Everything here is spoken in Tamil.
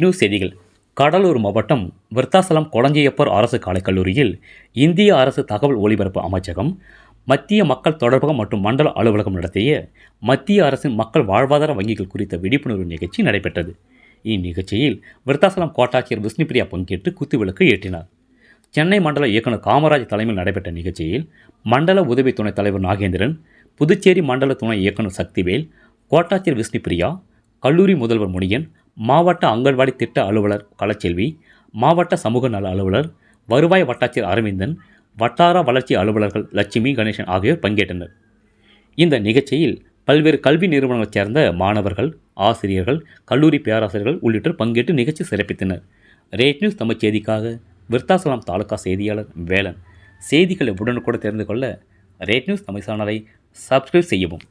நியூஸ் செய்திகள். கடலூர் மாவட்டம் விருத்தாசலம் கொளஞ்சியப்பர் அரசு கலைக்கல்லூரியில் இந்திய அரசு தகவல் ஒலிபரப்பு அமைச்சகம், மத்திய மக்கள் தொடர்பகம் மற்றும் மண்டல அலுவலகம் நடத்திய மத்திய அரசின் மக்கள் வாழ்வாதார வங்கிகள் குறித்த விழிப்புணர்வு நிகழ்ச்சி நடைபெற்றது. இந்நிகழ்ச்சியில் விருத்தாசலம் கோட்டாட்சியர் விஷ்ணுபிரியா பங்கேற்று குத்துவிளக்கு ஏற்றினார். சென்னை மண்டல இயக்குநர் காமராஜ் தலைமையில் நடைபெற்ற நிகழ்ச்சியில் மண்டல உதவி துணைத் தலைவர் நாகேந்திரன், புதுச்சேரி மண்டல துணை இயக்குநர் சக்திவேல், கோட்டாட்சியர் விஷ்ணுபிரியா, கல்லூரி முதல்வர் முனியன், மாவட்ட அங்கன்வாடி திட்ட அலுவலர் கலச்செல்வி, மாவட்ட சமூக நல அலுவலர், வருவாய் வட்டாட்சியர் அரவிந்தன், வட்டார வளர்ச்சி அலுவலர்கள் லட்சுமி கணேசன் ஆகியோர் பங்கேற்றனர். இந்த நிகழ்ச்சியில் பல்வேறு கல்வி நிறுவனங்களைச் சேர்ந்த மாணவர்கள், ஆசிரியர்கள், கல்லூரி பேராசிரியர்கள் உள்ளிட்டோர் பங்கேற்று நிகழ்ச்சி சிறப்பித்தனர். ரேட் நியூஸ் தமிழ் செய்திக்காக விருத்தாசலம் தாலுகா செய்தியாளர் வேலன். செய்திகளை உடனுக்குடன் தெரிந்து கொள்ள ரேட் நியூஸ் தமிழ் சேனலை சப்ஸ்கிரைப் செய்யவும்.